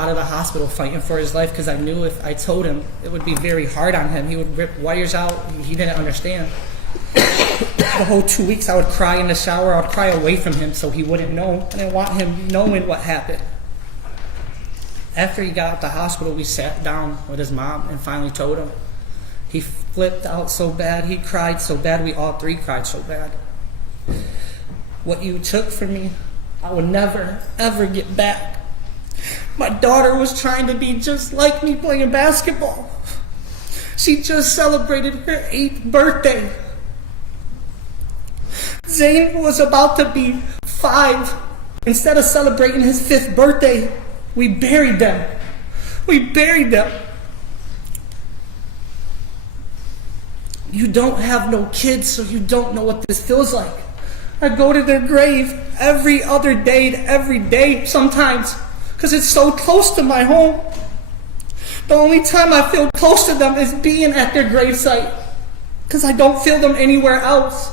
out of the hospital fighting for his life because I knew if I told him, it would be very hard on him. He would rip wires out. He didn't understand. The whole 2 weeks I would cry in the shower. I would cry away from him so he wouldn't know. I didn't want him knowing what happened. After he got out of the hospital, we sat down with his mom and finally told him. He flipped out so bad. He cried so bad. We all three cried so bad. What you took from me, I would never, ever get back. My daughter was trying to be just like me playing basketball. She just celebrated her 8th birthday. Zane was about to be 5. Instead of celebrating his 5th birthday, we buried them. You don't have no kids, so you don't know what this feels like. I go to their grave every other day, every day sometimes, because it's so close to my home. The only time I feel close to them is being at their gravesite, because I don't feel them anywhere else.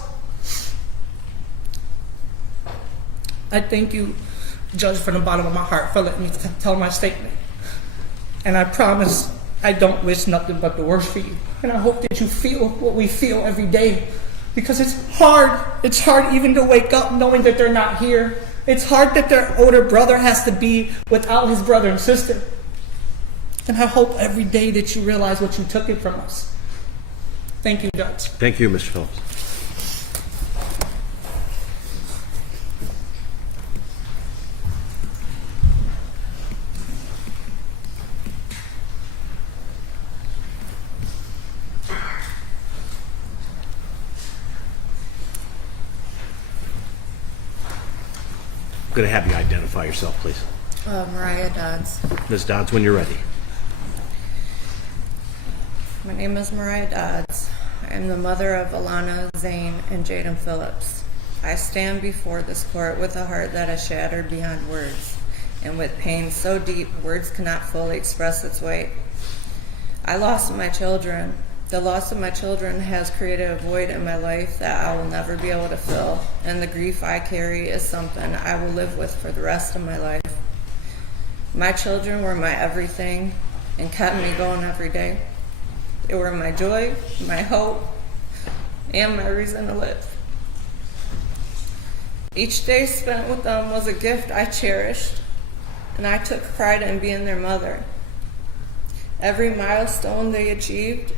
I thank you, Judge, from the bottom of my heart for letting me tell my statement. And I promise I don't wish nothing but the worst for you. And I hope that you feel what we feel every day. Because it's hard. It's hard even to wake up knowing that they're not here. It's hard that their older brother has to be without his brother and sister. And I hope every day that you realize what you took it from us. Thank you, Judge. Thank you, Mr. Phillips. I'm going to have you identify yourself, please. Mariah Dodds. Ms. Dodds, when you're ready. My name is Mariah Dodds. I am the mother of Alana, Zane, and Jaden Phillips. I stand before this court with a heart that is shattered beyond words, and with pain so deep words cannot fully express its weight. I lost my children. The loss of my children has created a void in my life that I will never be able to fill, and the grief I carry is something I will live with for the rest of my life. My children were my everything and kept me going every day. They were my joy, my hope, and my reason to live. Each day spent with them was a gift I cherished, and I took pride in being their mother. Every milestone they achieved,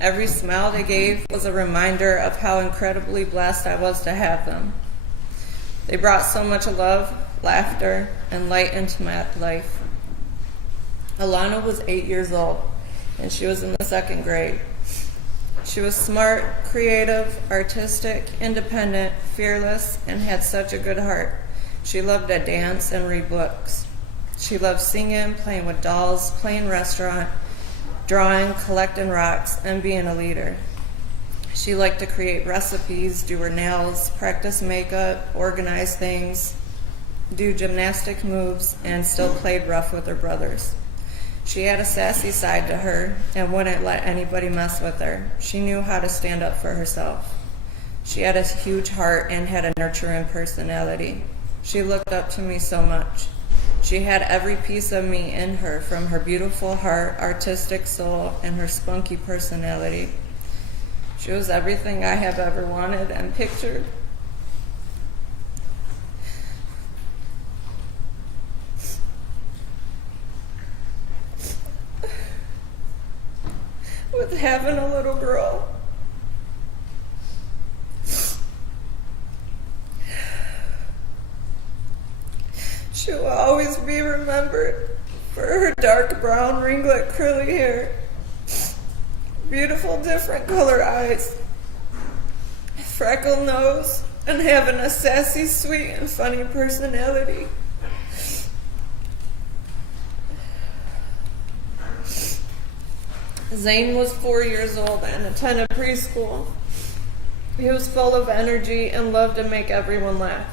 every smile they gave was a reminder of how incredibly blessed I was to have them. They brought so much love, laughter, and light into my life. Alana was 8 years old, and she was in the 2nd grade. She was smart, creative, artistic, independent, fearless, and had such a good heart. She loved to dance and read books. She loved singing, playing with dolls, playing restaurant, drawing, collecting rocks, and being a leader. She liked to create recipes, do her nails, practice makeup, organize things, do gymnastic moves, and still played rough with her brothers. She had a sassy side to her and wouldn't let anybody mess with her. She knew how to stand up for herself. She had a huge heart and had a nurturing personality. She looked up to me so much. She had every piece of me in her, from her beautiful heart, artistic soul, and her spunky personality. She was everything I have ever wanted and pictured. With having a little girl, she will always be remembered for her dark brown ringlet curly hair, beautiful different color eyes, freckled nose, and having a sassy, sweet, and funny personality. Zane was 4 years old and attended preschool. He was full of energy and loved to make everyone laugh.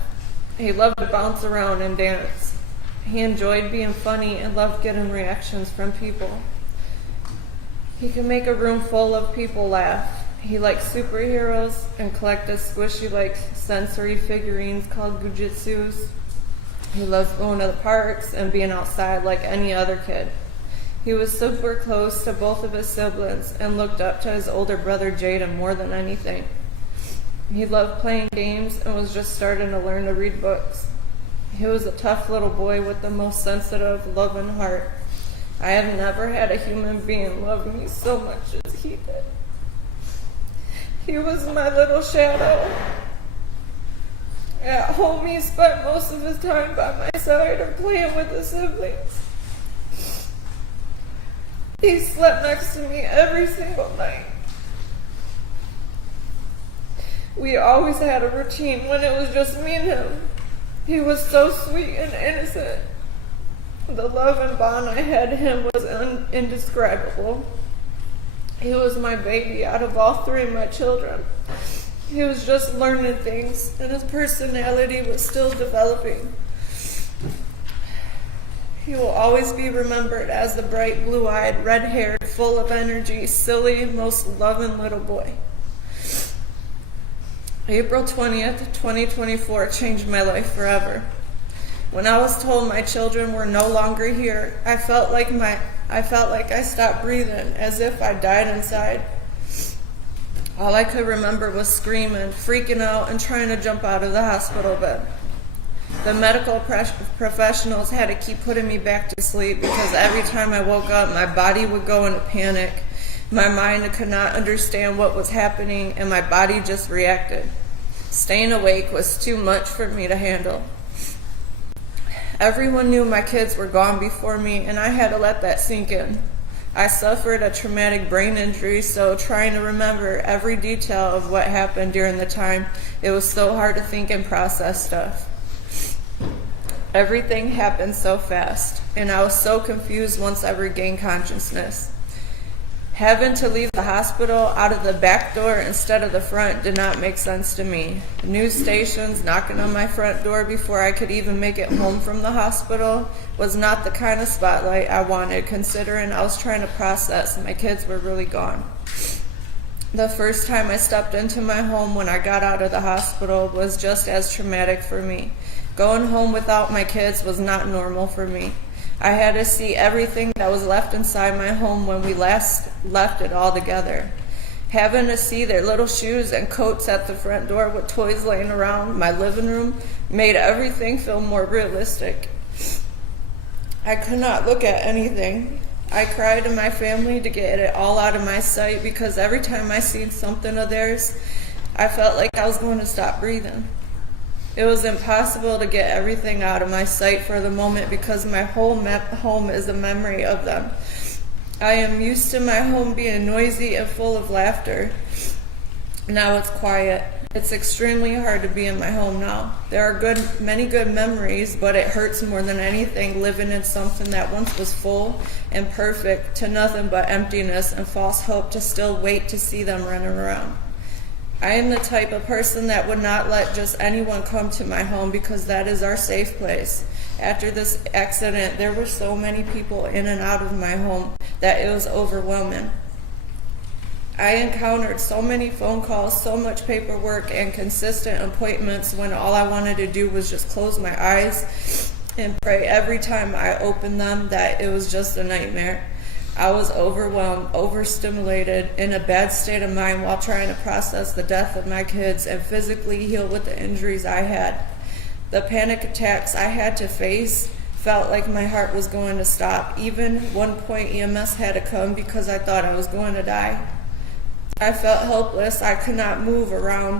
He loved to bounce around and dance. He enjoyed being funny and loved getting reactions from people. He could make a room full of people laugh. He liked superheroes and collected squishy-like sensory figurines called gujitsus. He loved going to the parks and being outside like any other kid. He was super close to both of his siblings and looked up to his older brother Jaden more than anything. He loved playing games and was just starting to learn to read books. He was a tough little boy with the most sensitive, loving heart. I have never had a human being love me so much as he did. He was my little shadow. At home, he spent most of his time by my side or playing with his siblings. He slept next to me every single night. We always had a routine when it was just me and him. He was so sweet and innocent. The love and bond I had him was indescribable. He was my baby out of all three of my children. He was just learning things, and his personality was still developing. He will always be remembered as the bright, blue-eyed, red-haired, full of energy, silly, most loving little boy. April 20th, 2024 changed my life forever. When I was told my children were no longer here, I felt like I stopped breathing, as if I died inside. All I could remember was screaming, freaking out, and trying to jump out of the hospital bed. The medical professionals had to keep putting me back to sleep because every time I woke up, my body would go into panic. My mind could not understand what was happening, and my body just reacted. Staying awake was too much for me to handle. Everyone knew my kids were gone before me, and I had to let that sink in. I suffered a traumatic brain injury, so trying to remember every detail of what happened during the time, it was so hard to think and process stuff. Everything happened so fast, and I was so confused once I regained consciousness. Having to leave the hospital out of the back door instead of the front did not make sense to me. News stations knocking on my front door before I could even make it home from the hospital was not the kind of spotlight I wanted, considering I was trying to process my kids were really gone. The first time I stepped into my home when I got out of the hospital was just as traumatic for me. Going home without my kids was not normal for me. I had to see everything that was left inside my home when we last left it all together. Having to see their little shoes and coats at the front door with toys laying around my living room made everything feel more realistic. I could not look at anything. I cried to my family to get it all out of my sight because every time I seen something of theirs, I felt like I was going to stop breathing. It was impossible to get everything out of my sight for the moment because my whole home is a memory of them. I am used to my home being noisy and full of laughter. Now it's quiet. It's extremely hard to be in my home now. There are many good memories, but it hurts more than anything living in something that once was full and perfect to nothing but emptiness and false hope to still wait to see them running around. I am the type of person that would not let just anyone come to my home because that is our safe place. After this accident, there were so many people in and out of my home that it was overwhelming. I encountered so many phone calls, so much paperwork, and consistent appointments when all I wanted to do was just close my eyes and pray every time I opened them that it was just a nightmare. I was overwhelmed, overstimulated, in a bad state of mind while trying to process the death of my kids and physically heal with the injuries I had. The panic attacks I had to face felt like my heart was going to stop. Even one point EMS had to come because I thought I was going to die. I felt helpless. I could not move around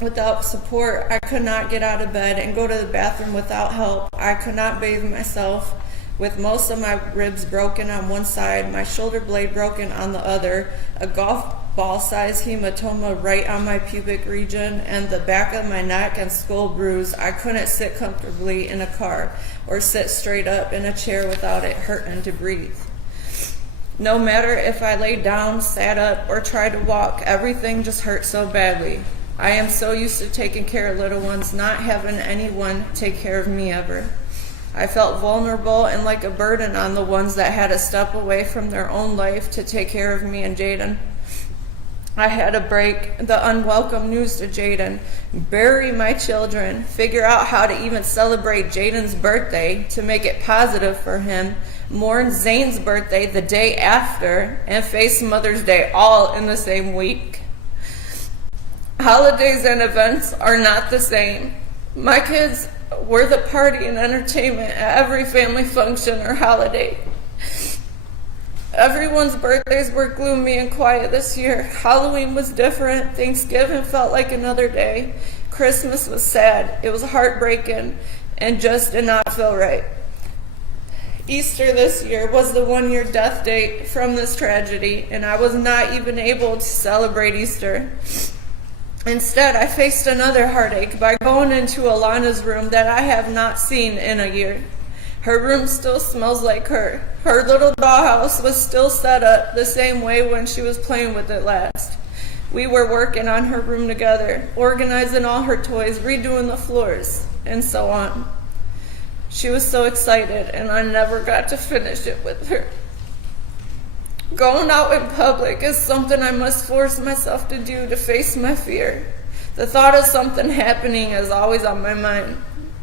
without support. I could not get out of bed and go to the bathroom without help. I could not bathe myself. With most of my ribs broken on one side, my shoulder blade broken on the other, a golf ball-sized hematoma right on my pubic region, and the back of my neck and skull bruised, I couldn't sit comfortably in a car or sit straight up in a chair without it hurting to breathe. No matter if I laid down, sat up, or tried to walk, everything just hurt so badly. I am so used to taking care of little ones, not having anyone take care of me ever. I felt vulnerable and like a burden on the ones that had to step away from their own life to take care of me and Jaden. I had to break the unwelcome news to Jaden, bury my children, figure out how to even celebrate Jaden's birthday to make it positive for him, mourn Zane's birthday the day after, and face Mother's Day all in the same week. Holidays and events are not the same. My kids were the party and entertainment at every family function or holiday. Everyone's birthdays were gloomy and quiet this year. Halloween was different. Thanksgiving felt like another day. Christmas was sad. It was heartbreaking and just did not feel right. Easter this year was the 1-year death date from this tragedy, and I was not even able to celebrate Easter. Instead, I faced another heartache by going into Alana's room that I have not seen in a year. Her room still smells like her. Her little dollhouse was still set up the same way when she was playing with it last. We were working on her room together, organizing all her toys, redoing the floors, and so on. She was so excited, and I never got to finish it with her. Going out in public is something I must force myself to do to face my fear. The thought of something happening is always on my mind.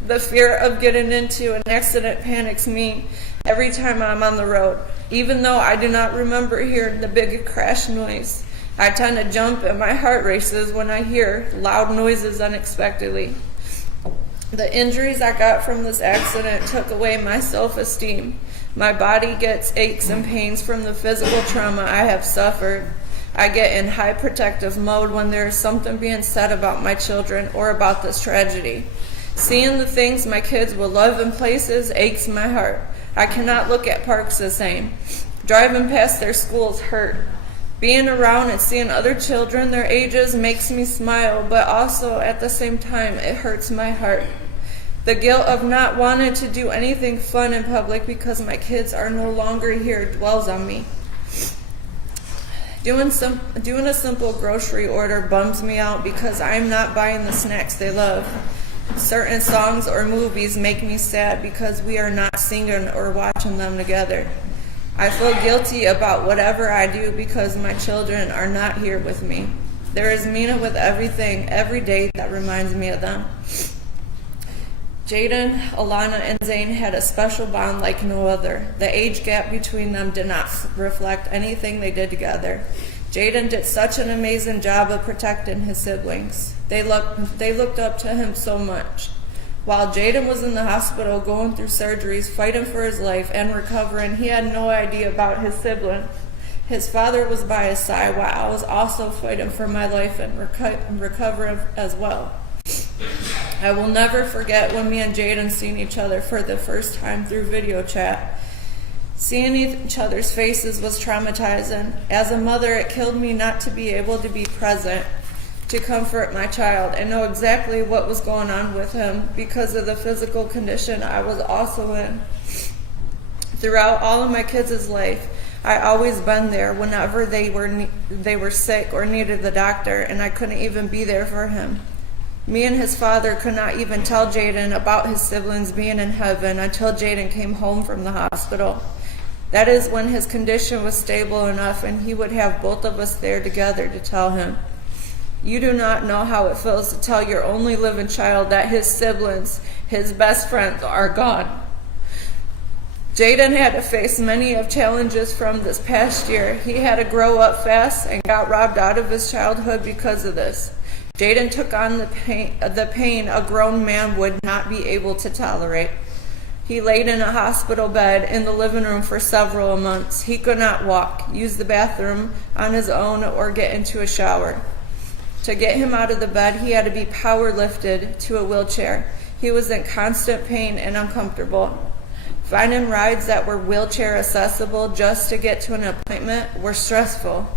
The fear of getting into an accident panics me every time I'm on the road. Even though I do not remember hearing the big crash noise, I tend to jump and my heart races when I hear loud noises unexpectedly. The injuries I got from this accident took away my self-esteem. My body gets aches and pains from the physical trauma I have suffered. I get in high protective mode when there is something being said about my children or about this tragedy. Seeing the things my kids will love in places aches my heart. I cannot look at parks the same. Driving past their schools hurt. Being around and seeing other children their ages makes me smile, but also at the same time it hurts my heart. The guilt of not wanting to do anything fun in public because my kids are no longer here dwells on me. Doing a simple grocery order bums me out because I'm not buying the snacks they love. Certain songs or movies make me sad because we are not singing or watching them together. I feel guilty about whatever I do because my children are not here with me. There is Mina with everything, every day that reminds me of them. Jaden, Alana, and Zane had a special bond like no other. The age gap between them did not reflect anything they did together. Jaden did such an amazing job of protecting his siblings. They looked up to him so much. While Jaden was in the hospital going through surgeries, fighting for his life, and recovering, he had no idea about his siblings. His father was by his side while I was also fighting for my life and recovering as well. I will never forget when me and Jaden seen each other for the first time through video chat. Seeing each other's faces was traumatizing. As a mother, it killed me not to be able to be present to comfort my child and know exactly what was going on with him because of the physical condition I was also in. Throughout all of my kids' life, I always been there whenever they were sick or needed the doctor, and I couldn't even be there for him. Me and his father could not even tell Jaden about his siblings being in heaven until Jaden came home from the hospital. That is when his condition was stable enough and he would have both of us there together to tell him. You do not know how it feels to tell your only living child that his siblings, his best friends, are gone. Jaden had to face many of challenges from this past year. He had to grow up fast and got robbed out of his childhood because of this. Jaden took on the pain a grown man would not be able to tolerate. He laid in a hospital bed in the living room for several months. He could not walk, use the bathroom on his own, or get into a shower. To get him out of the bed, he had to be power lifted to a wheelchair. He was in constant pain and uncomfortable. Finding rides that were wheelchair accessible just to get to an appointment were stressful.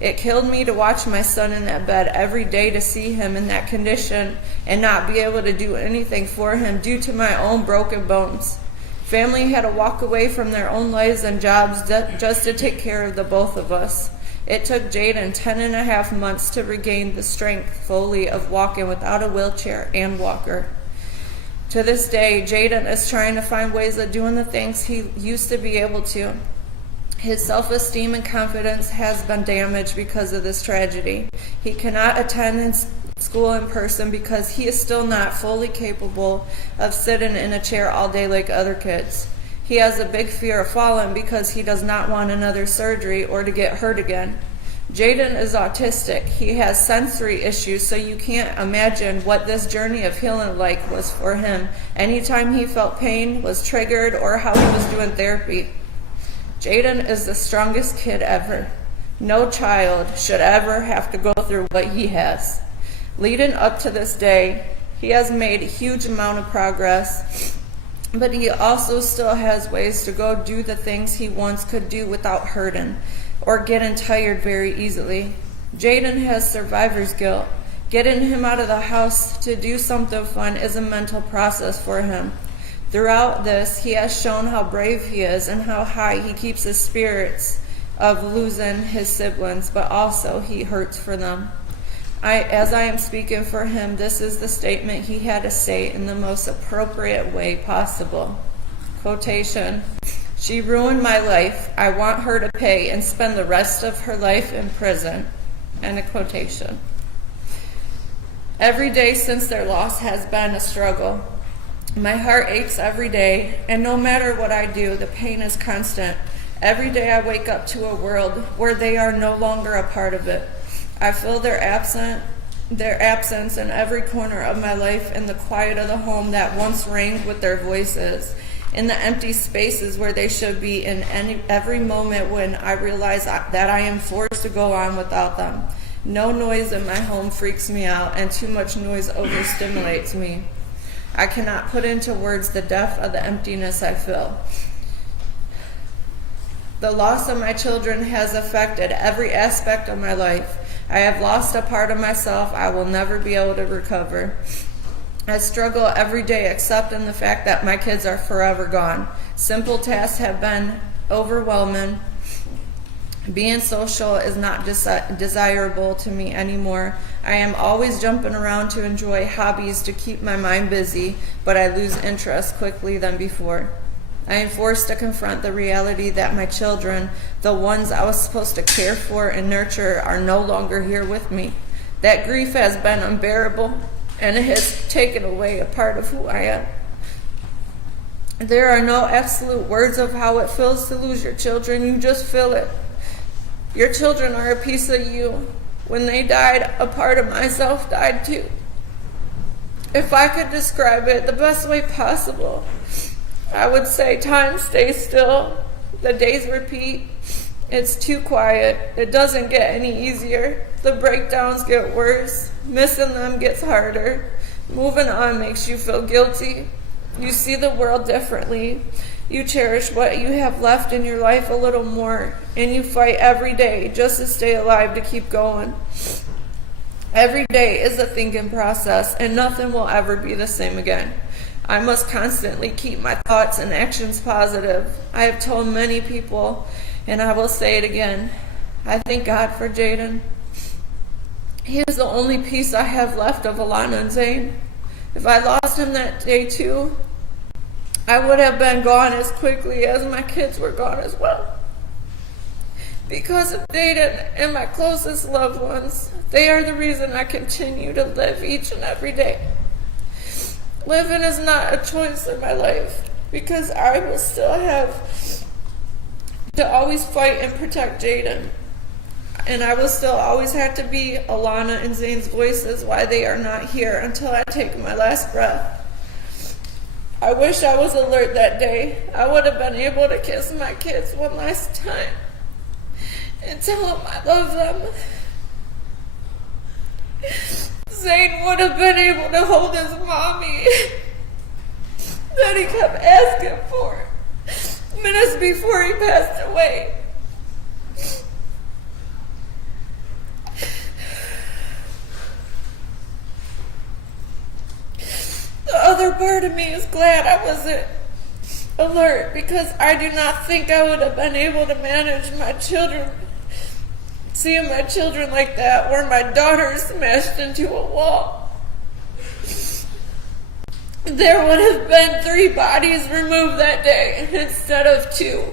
It killed me to watch my son in that bed every day, to see him in that condition and not be able to do anything for him due to my own broken bones. Family had to walk away from their own lives and jobs just to take care of the both of us. It took Jaden 10.5 months to regain the strength fully of walking without a wheelchair and walker. To this day, Jaden is trying to find ways of doing the things he used to be able to. His self-esteem and confidence has been damaged because of this tragedy. He cannot attend school in person because he is still not fully capable of sitting in a chair all day like other kids. He has a big fear of falling because he does not want another surgery or to get hurt again. Jaden is autistic. He has sensory issues, so you can't imagine what this journey of healing like was for him. Anytime he felt pain, was triggered, or how he was doing therapy. Jaden is the strongest kid ever. No child should ever have to go through what he has. Leading up to this day, he has made a huge amount of progress, but he also still has ways to go do the things he once could do without hurting or getting tired very easily. Jaden has survivor's guilt. Getting him out of the house to do something fun is a mental process for him. Throughout this, he has shown how brave he is and how high he keeps his spirits of losing his siblings, but also he hurts for them. As I am speaking for him, this is the statement he had to say in the most appropriate way possible. Quotation, "She ruined my life. I want her to pay and spend the rest of her life in prison." End of quotation. Every day since their loss has been a struggle. My heart aches every day, and no matter what I do, the pain is constant. Every day I wake up to a world where they are no longer a part of it. I feel their absence in every corner of my life, in the quiet of the home that once rang with their voices, in the empty spaces where they should be, in every moment when I realize that I am forced to go on without them. No noise in my home freaks me out, and too much noise overstimulates me. I cannot put into words the depth of the emptiness I feel. The loss of my children has affected every aspect of my life. I have lost a part of myself I will never be able to recover. I struggle every day accepting the fact that my kids are forever gone. Simple tasks have been overwhelming. Being social is not desirable to me anymore. I am always jumping around to enjoy hobbies to keep my mind busy, but I lose interest quickly than before. I am forced to confront the reality that my children, the ones I was supposed to care for and nurture, are no longer here with me. That grief has been unbearable, and it has taken away a part of who I am. There are no absolute words of how it feels to lose your children. You just feel it. Your children are a piece of you. When they died, a part of myself died too. If I could describe it the best way possible, I would say time stays still. The days repeat. It's too quiet. It doesn't get any easier. The breakdowns get worse. Missing them gets harder. Moving on makes you feel guilty. You see the world differently. You cherish what you have left in your life a little more, and you fight every day just to stay alive, to keep going. Every day is a thinking process, and nothing will ever be the same again. I must constantly keep my thoughts and actions positive. I have told many people, and I will say it again, I thank God for Jaden. He is the only piece I have left of Alana and Zane. If I lost him that day too, I would have been gone as quickly as my kids were gone as well. Because of Jaden and my closest loved ones, they are the reason I continue to live each and every day. Living is not a choice in my life, because I will still have to always fight and protect Jaden. And I will still always have to be Alana and Zane's voices while they are not here, until I take my last breath. I wish I was alert that day. I would have been able to kiss my kids one last time and tell them I love them. Zane would have been able to hold his mommy that he kept asking for minutes before he passed away. The other part of me is glad I wasn't alert, because I do not think I would have been able to manage my children, seeing my children like that, where my daughter smashed into a wall. There would have been 3 bodies removed that day instead of 2.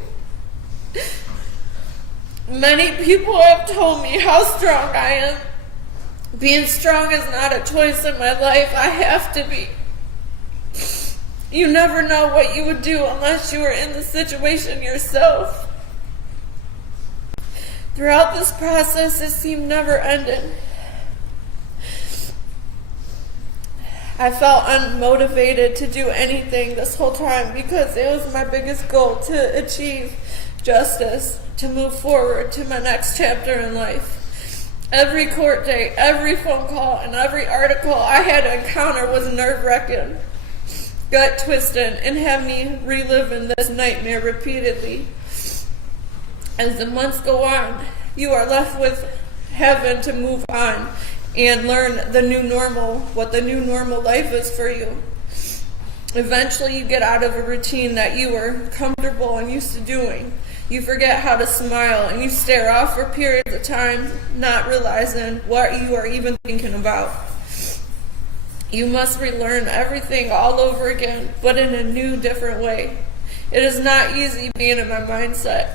Many people have told me how strong I am. Being strong is not a choice in my life. I have to be. You never know what you would do unless you were in the situation yourself. Throughout this process, it seemed never ending. I felt unmotivated to do anything this whole time because it was my biggest goal to achieve justice, to move forward to my next chapter in life. Every court date, every phone call, and every article I had to encounter was nerve-wracking, gut-twisting, and had me reliving this nightmare repeatedly. As the months go on, you are left with having to move on and learn the new normal, what the new normal life is for you. Eventually you get out of a routine that you were comfortable and used to doing. You forget how to smile and you stare off for periods of time, not realizing what you are even thinking about. You must relearn everything all over again, but in a new, different way. It is not easy being in my mindset.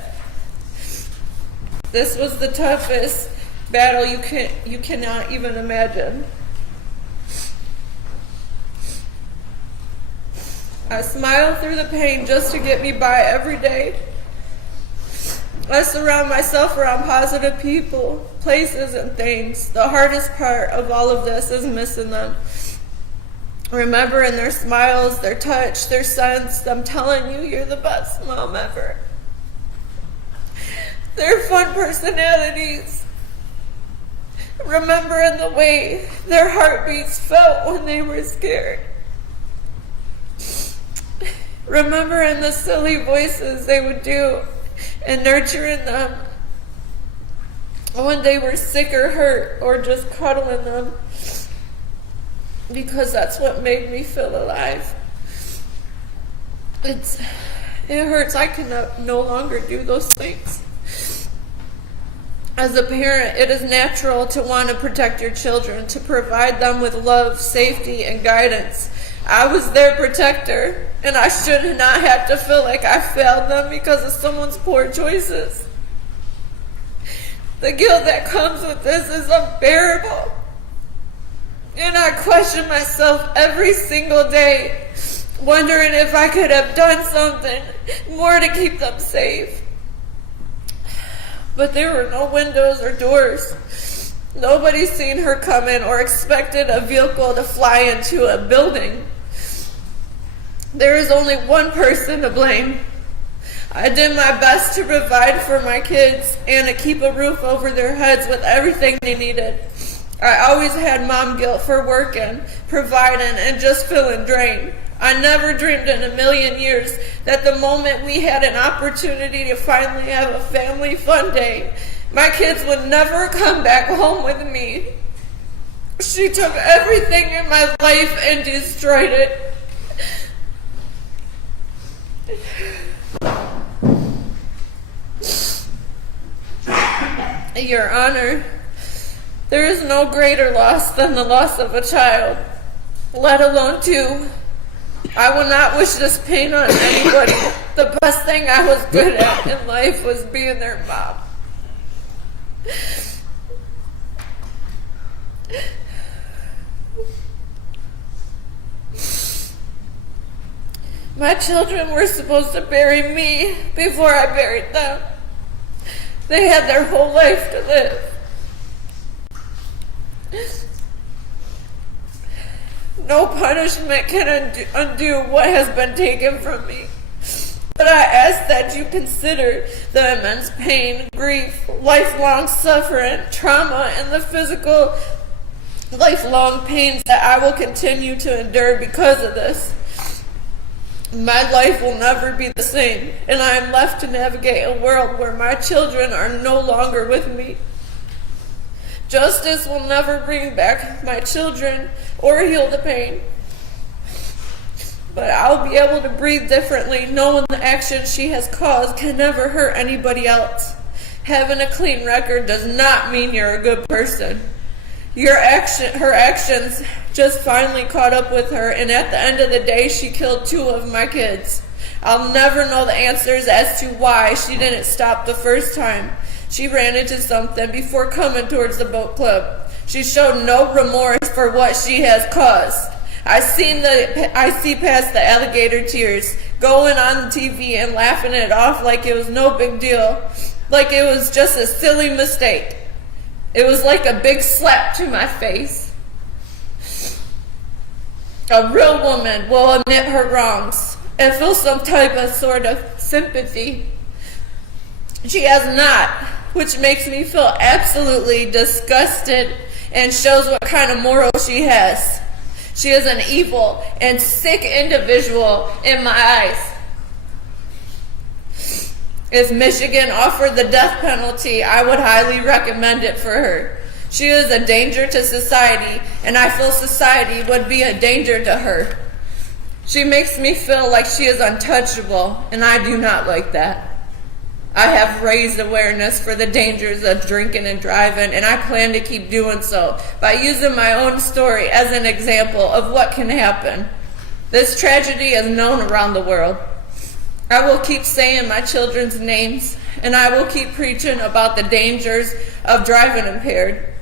This was the toughest battle you cannot even imagine. I smile through the pain just to get me by every day. I surround myself around positive people, places, and things. The hardest part of all of this is missing them. Remembering their smiles, their touch, their scents, them telling you you're the best mom ever. Their fun personalities. Remembering the way their heartbeats felt when they were scared. Remembering the silly voices they would do and nurturing them when they were sick or hurt, or just cuddling them, because that's what made me feel alive. It hurts. I can no longer do those things. As a parent, it is natural to want to protect your children, to provide them with love, safety, and guidance. I was their protector, and I should not have to feel like I failed them because of someone's poor choices. The guilt that comes with this is unbearable, and I question myself every single day, wondering if I could have done something more to keep them safe. But there were no windows or doors. Nobody seen her coming or expected a vehicle to fly into a building. There is only one person to blame. I did my best to provide for my kids and to keep a roof over their heads with everything they needed. I always had mom guilt for working, providing, and just feeling drained. I never dreamed in a million years that the moment we had an opportunity to finally have a family fun day, my kids would never come back home with me. She took everything in my life and destroyed it. Your Honor, there is no greater loss than the loss of a child, let alone two. I will not wish this pain on anybody. The best thing I was good at in life was being their mom. My children were supposed to bury me before I buried them. They had their whole life to live. No punishment can undo what has been taken from me. But I ask that you consider the immense pain, grief, lifelong suffering, trauma, and the physical lifelong pains that I will continue to endure because of this. My life will never be the same, and I am left to navigate a world where my children are no longer with me. Justice will never bring back my children or heal the pain. But I'll be able to breathe differently, knowing the actions she has caused can never hurt anybody else. Having a clean record does not mean you're a good person. Her actions just finally caught up with her, and at the end of the day, she killed two of my kids. I'll never know the answers as to why she didn't stop the first time. She ran into something before coming towards the boat club. She showed no remorse for what she has caused. I see past the alligator tears, going on TV and laughing it off like it was no big deal, like it was just a silly mistake. It was like a big slap to my face. A real woman will admit her wrongs and feel some type of sort of sympathy. She has not, which makes me feel absolutely disgusted and shows what kind of moral she has. She is an evil and sick individual in my eyes. If Michigan offered the death penalty, I would highly recommend it for her. She is a danger to society, and I feel society would be a danger to her. She makes me feel like she is untouchable, and I do not like that. I have raised awareness for the dangers of drinking and driving, and I plan to keep doing so by using my own story as an example of what can happen. This tragedy is known around the world. I will keep saying my children's names, and I will keep preaching about the dangers of driving impaired.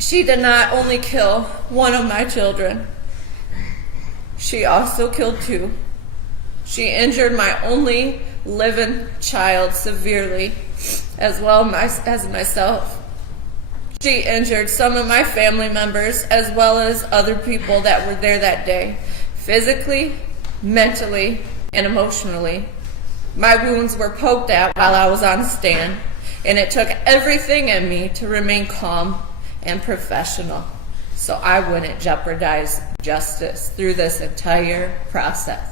She did not only kill one of my children, she also killed two. She injured my only living child severely, as well as myself. She injured some of my family members, as well as other people that were there that day, physically, mentally, and emotionally. My wounds were poked at while I was on the stand, and it took everything in me to remain calm and professional, so I wouldn't jeopardize justice through this entire process.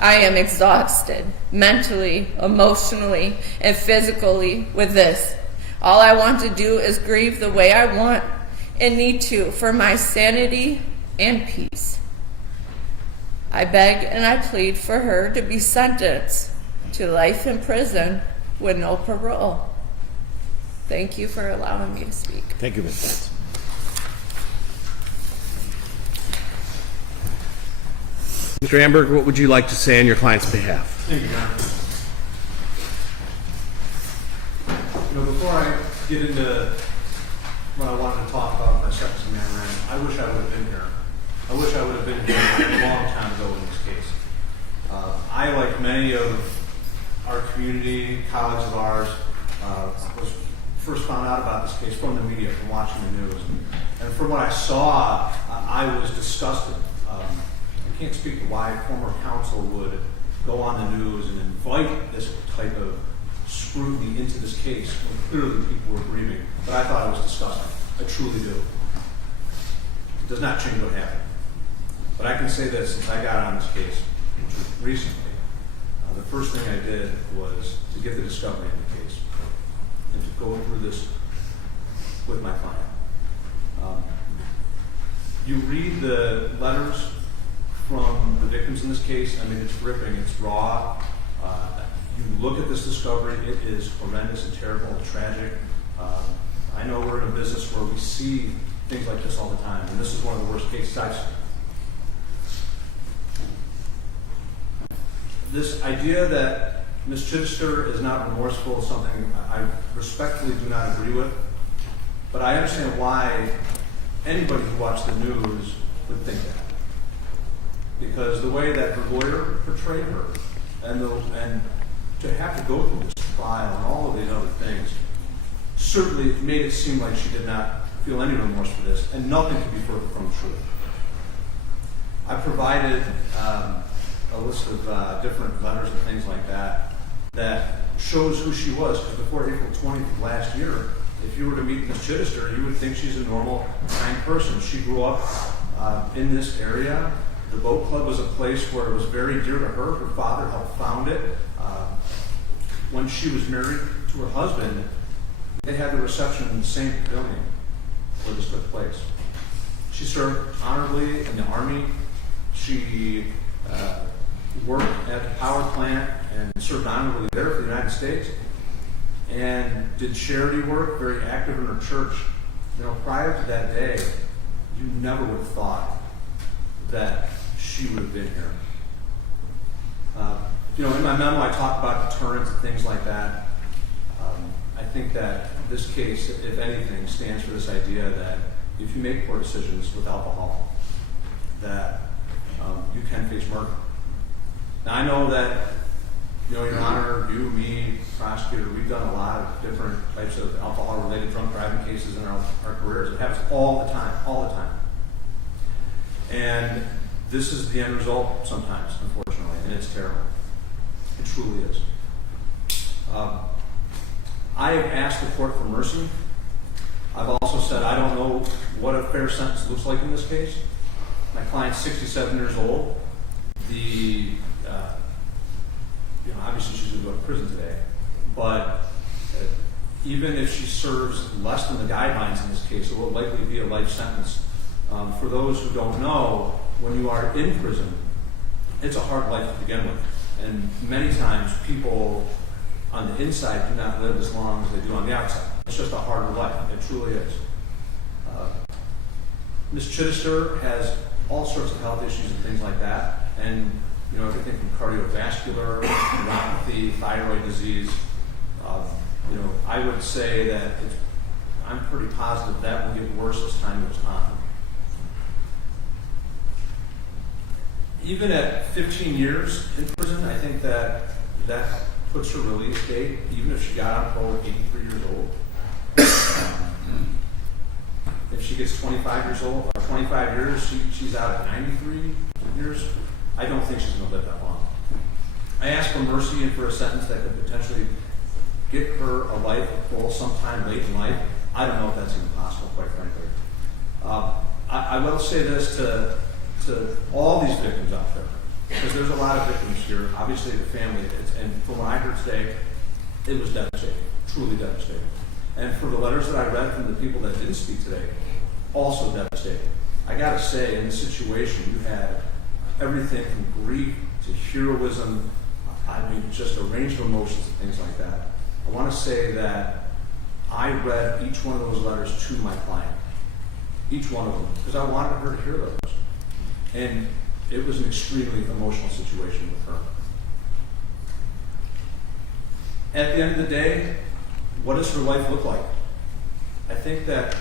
I am exhausted, mentally, emotionally, and physically with this. All I want to do is grieve the way I want and need to for my sanity and peace. I beg and I plead for her to be sentenced to life in prison with no parole. Thank you for allowing me to speak. Thank you, Ms. Betts. Mr. Amberg, what would you like to say on your client's behalf? Thank you, John. Before I get into what I wanted to talk about my sentencing memorandum, I wish I would have been here. I wish I would have been here a long time ago in this case. I, like many of our community, colleagues of ours, was first found out about this case from the media, from watching the news. And from what I saw, I was disgusted. I can't speak to why former counsel would go on the news and invite this type of scrutiny into this case when clearly people were grieving. But I thought it was disgusting. I truly do. It does not change what happened. But I can say this, since I got on this case, which was recently, the first thing I did was to get the discovery in the case and to go through this with my client. You read the letters from the victims in this case. I mean, it's ripping, it's raw. You look at this discovery, it is horrendous and terrible and tragic. I know we're in a business where we see things like this all the time, and this is one of the worst cases I've seen. This idea that Ms. Chidester is not remorseful is something I respectfully do not agree with, but I understand why anybody who watched the news would think that. Because the way that her lawyer portrayed her, and to have to go through this trial and all of these other things, certainly made it seem like she did not feel any remorse for this, and nothing could be further from the truth. I provided a list of different letters and things like that that shows who she was, because before April 20th of last year, if you were to meet Ms. Chidester, you would think she's a normal, kind person. She grew up in this area. The boat club was a place where it was very dear to her. Her father helped found it. When she was married to her husband, they had the reception in the same building where this took place. She served honorably in the Army. She worked at the power plant and served honorably there for the United States, and did charity work, very active in her church. Prior to that day, you never would have thought that she would have been here. In my memo, I talk about deterrence and things like that. think that this case, if anything, stands for this idea that if you make poor decisions with alcohol, that you can face murder. Now, I know that, Your Honor, you, me, prosecutor, we've done a lot of different types of alcohol-related drunk driving cases in our careers. It happens all the time. And this is the end result sometimes, unfortunately, and it's terrible. It truly is. I have asked the court for mercy. I've also said I don't know what a fair sentence looks like in this case. My client's 67 years old. Obviously she's going to go to prison today, but even if she serves less than the guidelines in this case, it will likely be a life sentence. For those who don't know, when you are in prison, it's a hard life to begin with, and many times people on the inside do not live as long as they do on the outside. It's just a harder life. It truly is. Ms. Chidester has all sorts of health issues and things like that, and everything from cardiovascular, neuropathy, thyroid disease. I would say that I'm pretty positive that will get worse as time goes on. Even at 15 years in prison, I think that puts her release date, even if she got on parole at 83 years old. If she gets 25 years old, or 25 years, she's out at 93 years. I don't think she's going to live that long. I asked for mercy and for a sentence that could potentially get her a life of parole sometime late in life. I don't know if that's even possible, quite frankly. I will say this to all these victims out there, because there's a lot of victims here. Obviously, the family, and from what I heard today, it was devastating, truly devastating. And for the letters that I read from the people that didn't speak today, also devastating. I got to say, in this situation, you had everything from grief to heroism, just a range of emotions and things like that. I want to say that I read each one of those letters to my client, each one of them, because I wanted her to hear those. And it was an extremely emotional situation with her. At the end of the day, what does her life look like? I think that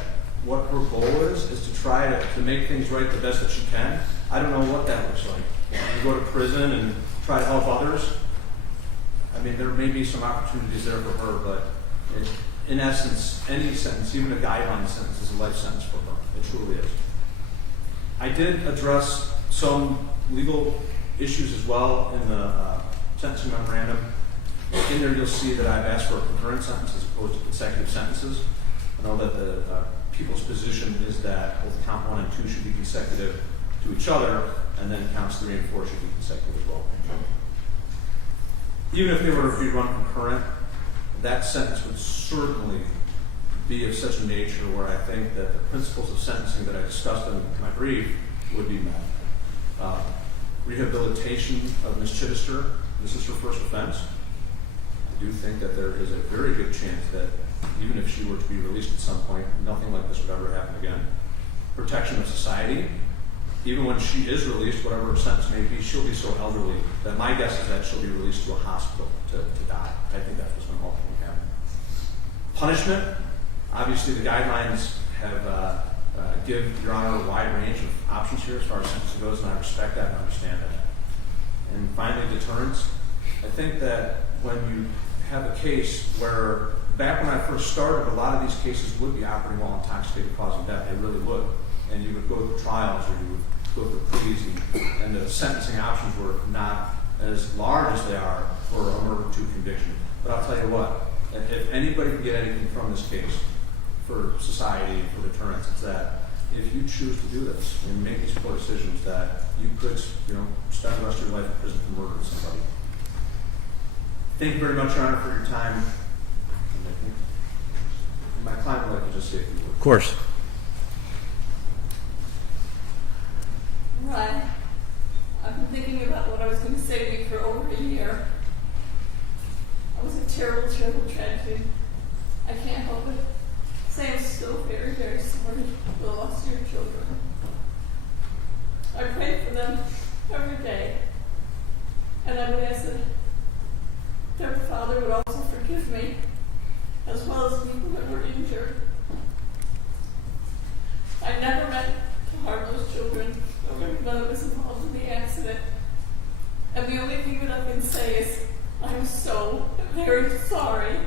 what her goal is to try to make things right the best that she can. I don't know what that looks like. You go to prison and try to help others. There may be some opportunities there for her, but in essence, any sentence, even a guideline sentence, is a life sentence for her. It truly is. I did address some legal issues as well in the sentencing memorandum. In there, you'll see that I've asked for a concurrent sentence as opposed to consecutive sentences. I know that the people's position is that both count 1 and 2 should be consecutive to each other, and then counts 3 and 4 should be consecutive as well. Even if they were to be run concurrent, that sentence would certainly be of such a nature where I think that the principles of sentencing that I discussed in my brief would be met. Rehabilitation of Ms. Chidester, this is her first offense. I do think that there is a very good chance that even if she were to be released at some point, nothing like this would ever happen again. Protection of society. Even when she is released, whatever her sentence may be, she'll be so elderly that my guess is that she'll be released to a hospital to die. I think that's what's going to ultimately happen. Punishment. Obviously, the guidelines have give Your Honor a wide range of options here as far as sentencing goes, and I respect that and understand that. And finally, deterrence. I think that when you have a case where, back when I first started, a lot of these cases would be operating while intoxicated, causing death. They really would. And you would go through trials, or you would go through pleas, and the sentencing options were not as large as they are for a murder to conviction. But I'll tell you what, if anybody can get anything from this case for society and for deterrence, it's that if you choose to do this and make these poor decisions, that you could, spend the rest of your life in prison for murdering somebody. Thank you very much, Your Honor, for your time. My client would like to just say a few words. Of course. Right. I've been thinking about what I was going to say to you for over a year. It was a terrible, terrible tragedy. I can't help it. Say I'm still very, very sorry for the loss of your children. I pray for them every day. And I would ask that their father would also forgive me as well as people that were injured. I never meant to harm those children or anyone that was involved in the accident. And the only thing that I can say is, I'm so very sorry.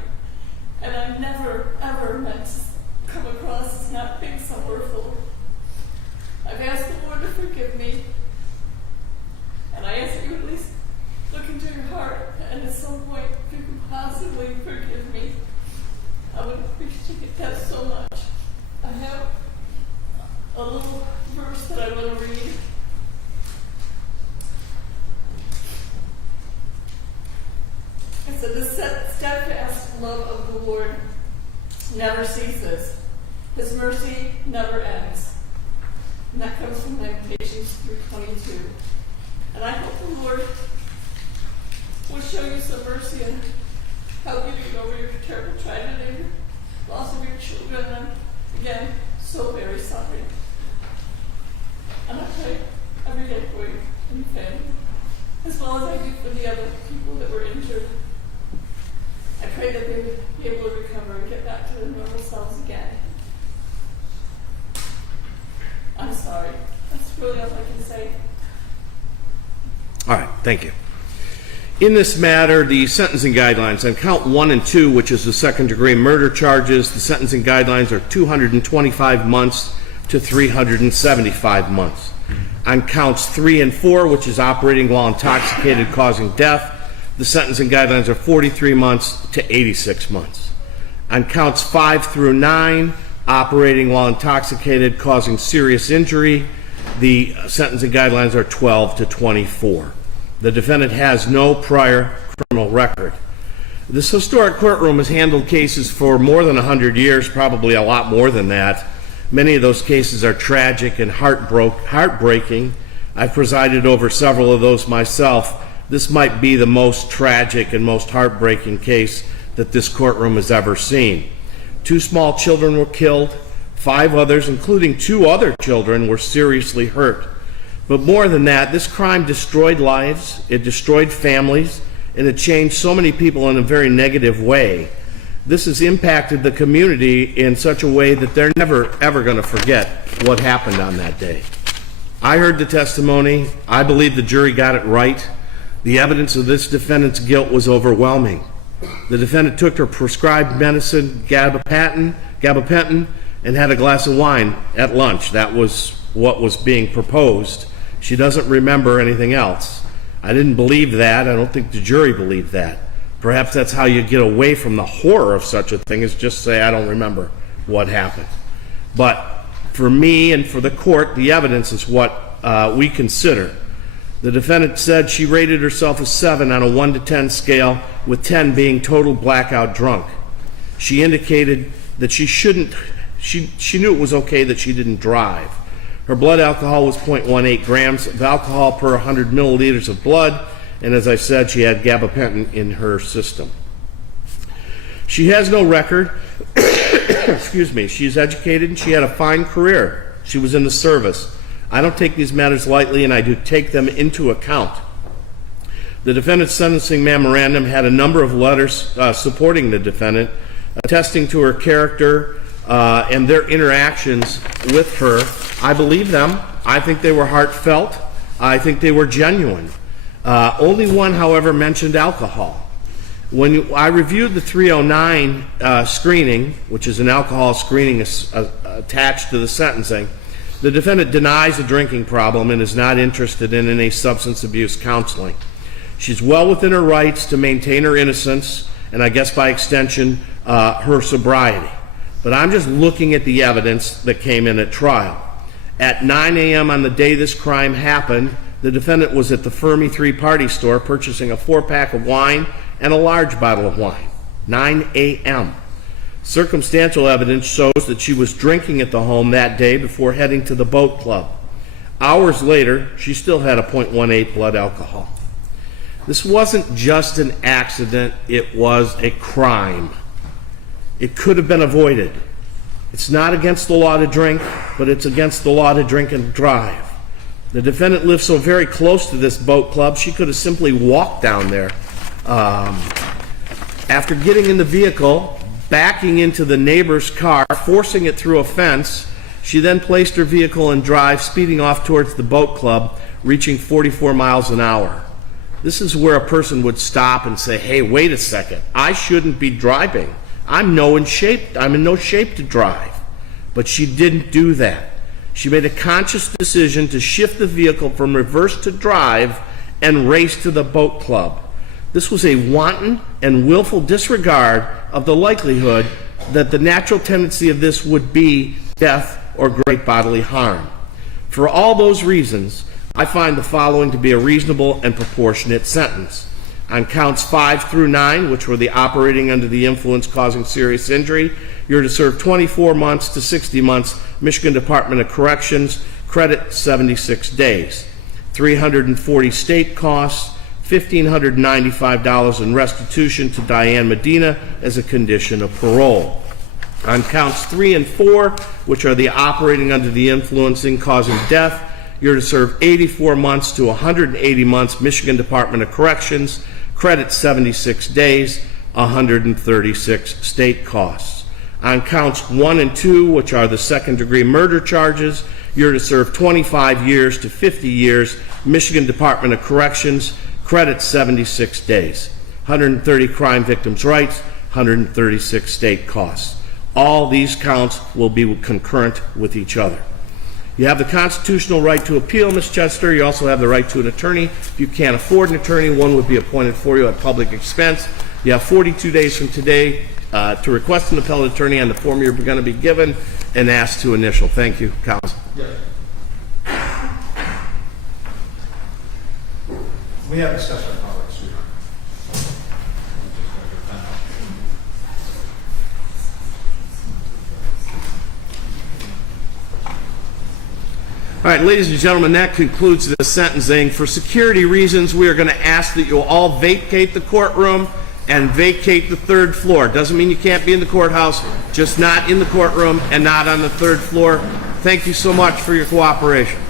And I never, ever meant to come across as not being sorrowful. I've asked the Lord to forgive me. And I ask that you at least look into your heart, and at some point, if you could possibly forgive me, I would appreciate that so much. I have a little verse that I want to read. It said, the steadfast love of the Lord never ceases. His mercy never ends. And that comes from Lamentations 3:22. And I hope the Lord will show you some mercy and help you to get over your terrible tragedy, loss of your children. And again, so very sorry. And I pray every day for you and your family, as well as I do for the other people that were injured. I pray that they would be able to recover and get back to their normal selves again. I'm sorry. That's really all I can say. All right, thank you. In this matter, the sentencing guidelines on count 1 and 2, which is the second-degree murder charges, the sentencing guidelines are 225 months to 375 months. On counts 3 and 4, which is operating while intoxicated causing death, the sentencing guidelines are 43 months to 86 months. On counts 5 through 9, operating while intoxicated causing serious injury, the sentencing guidelines are 12 to 24. The defendant has no prior criminal record. This historic courtroom has handled cases for more than 100 years, probably a lot more than that. Many of those cases are tragic and heartbreaking. I've presided over several of those myself. This might be the most tragic and most heartbreaking case that this courtroom has ever seen. 2 small children were killed. 5 others, including 2 other children, were seriously hurt. But more than that, this crime destroyed lives, it destroyed families, and it changed so many people in a very negative way. This has impacted the community in such a way that they're never, ever going to forget what happened on that day. I heard the testimony. I believe the jury got it right. The evidence of this defendant's guilt was overwhelming. The defendant took her prescribed medicine, gabapentin, and had a glass of wine at lunch. That was what was being proposed. She doesn't remember anything else. I didn't believe that. I don't think the jury believed that. Perhaps that's how you get away from the horror of such a thing, is just say, I don't remember what happened. But for me and for the court, the evidence is what we consider. The defendant said she rated herself a 7 on a 1 to 10 scale, with 10 being total blackout drunk. She indicated that she knew it was okay that she didn't drive. Her blood alcohol was 0.18 grams of alcohol per 100 milliliters of blood, and as I said, she had gabapentin in her system. She has no record. Excuse me. She's educated and she had a fine career. She was in the service. I don't take these matters lightly, and I do take them into account. The defendant's sentencing memorandum had a number of letters supporting the defendant, attesting to her character and their interactions with her. I believe them. I think they were heartfelt. I think they were genuine. Only one, however, mentioned alcohol. When I reviewed the 309 screening, which is an alcohol screening attached to the sentencing, the defendant denies a drinking problem and is not interested in any substance abuse counseling. She's well within her rights to maintain her innocence and, I guess by extension, her sobriety. But I'm just looking at the evidence that came in at trial. At 9 a.m. on the day this crime happened, the defendant was at the Fermi 3 Party store purchasing a 4-pack of wine and a large bottle of wine. 9 a.m. Circumstantial evidence shows that she was drinking at the home that day before heading to the boat club. Hours later, she still had a 0.18 blood alcohol. This wasn't just an accident, it was a crime. It could have been avoided. It's not against the law to drink, but it's against the law to drink and drive. The defendant lived so very close to this boat club, she could have simply walked down there. After getting in the vehicle, backing into the neighbor's car, forcing it through a fence. She then placed her vehicle in drive, speeding off towards the boat club, reaching 44 miles an hour. This is where a person would stop and say, hey, wait a second, I shouldn't be driving. I'm in no shape to drive. But she didn't do that. She made a conscious decision to shift the vehicle from reverse to drive and race to the boat club. This was a wanton and willful disregard of the likelihood that the natural tendency of this would be death or great bodily harm. For all those reasons, I find the following to be a reasonable and proportionate sentence. On counts 5 through 9, which were the operating under the influence causing serious injury, you're to serve 24 months to 60 months, Michigan Department of Corrections, credit 76 days. 340 state costs, $1,595 in restitution to Diane Medina as a condition of parole. On counts 3 and 4, which are the operating under the influencing causing death, you're to serve 84 months to 180 months, Michigan Department of Corrections, credit 76 days, 136 state costs. On counts 1 and 2, which are the second-degree murder charges, you're to serve 25 years to 50 years, Michigan Department of Corrections, credit 76 days, 130 crime victims' rights, 136 state costs. All these counts will be concurrent with each other. You have the constitutional right to appeal, Ms. Chidester. You also have the right to an attorney. If you can't afford an attorney, one would be appointed for you at public expense. You have 42 days from today to request an appellate attorney on the form you're going to be given and asked to initial. Thank you, counsel. Yes. We have discussed our colleagues, sweetheart. All right, ladies and gentlemen, that concludes the sentencing. For security reasons, we are going to ask that you all vacate the courtroom and vacate the third floor. Doesn't mean you can't be in the courthouse, just not in the courtroom and not on the third floor. Thank you so much for your cooperation.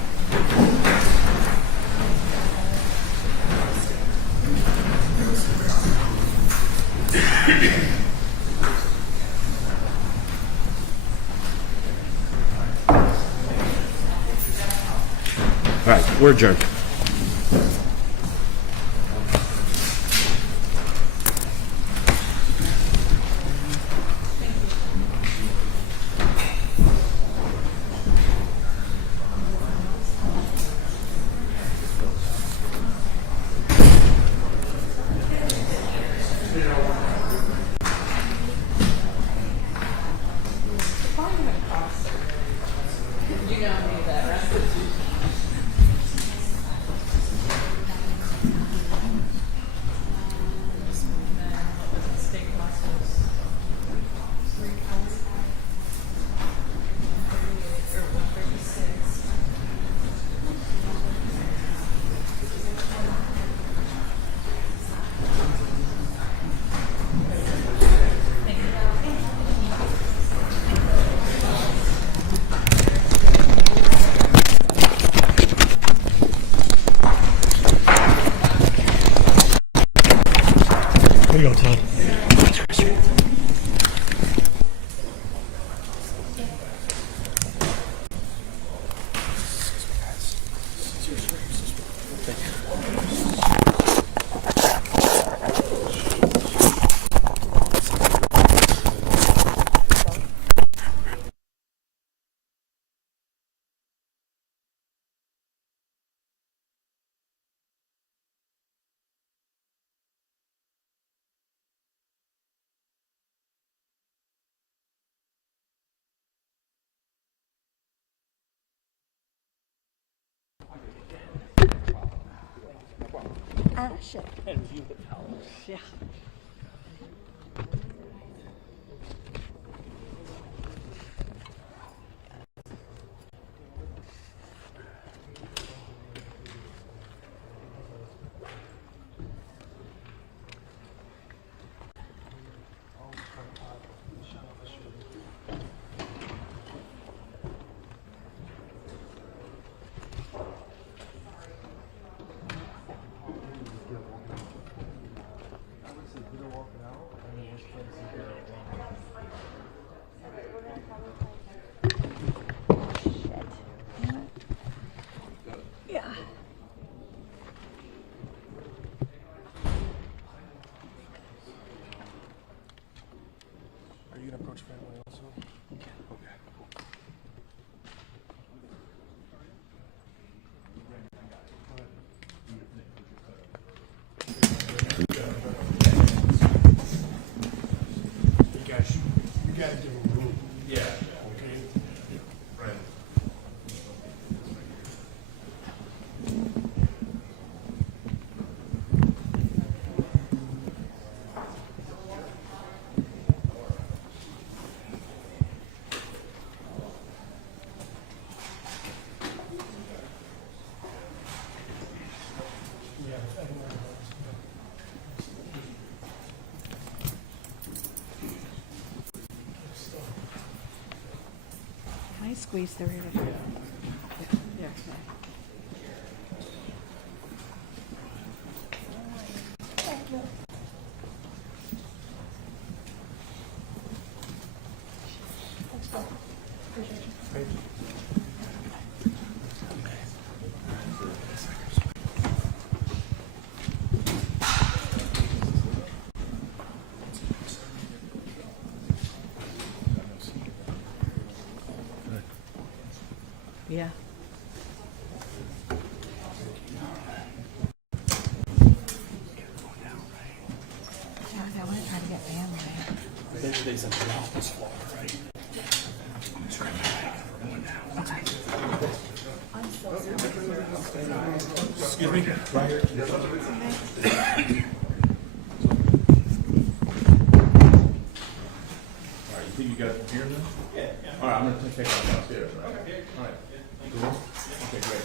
All right, we're adjourned. There you go, Todd. Shit. Yeah. gotta give them room. Yeah. Okay? Right. Yeah, I don't know. Can I squeeze through here? Yeah. Yeah. I want to try to get family. They sent me off this floor, right? Excuse me? Right here. All right, you think you got it here then? Yeah. All right, I'm gonna take off downstairs, right? Okay. All right. Cool? Okay, great.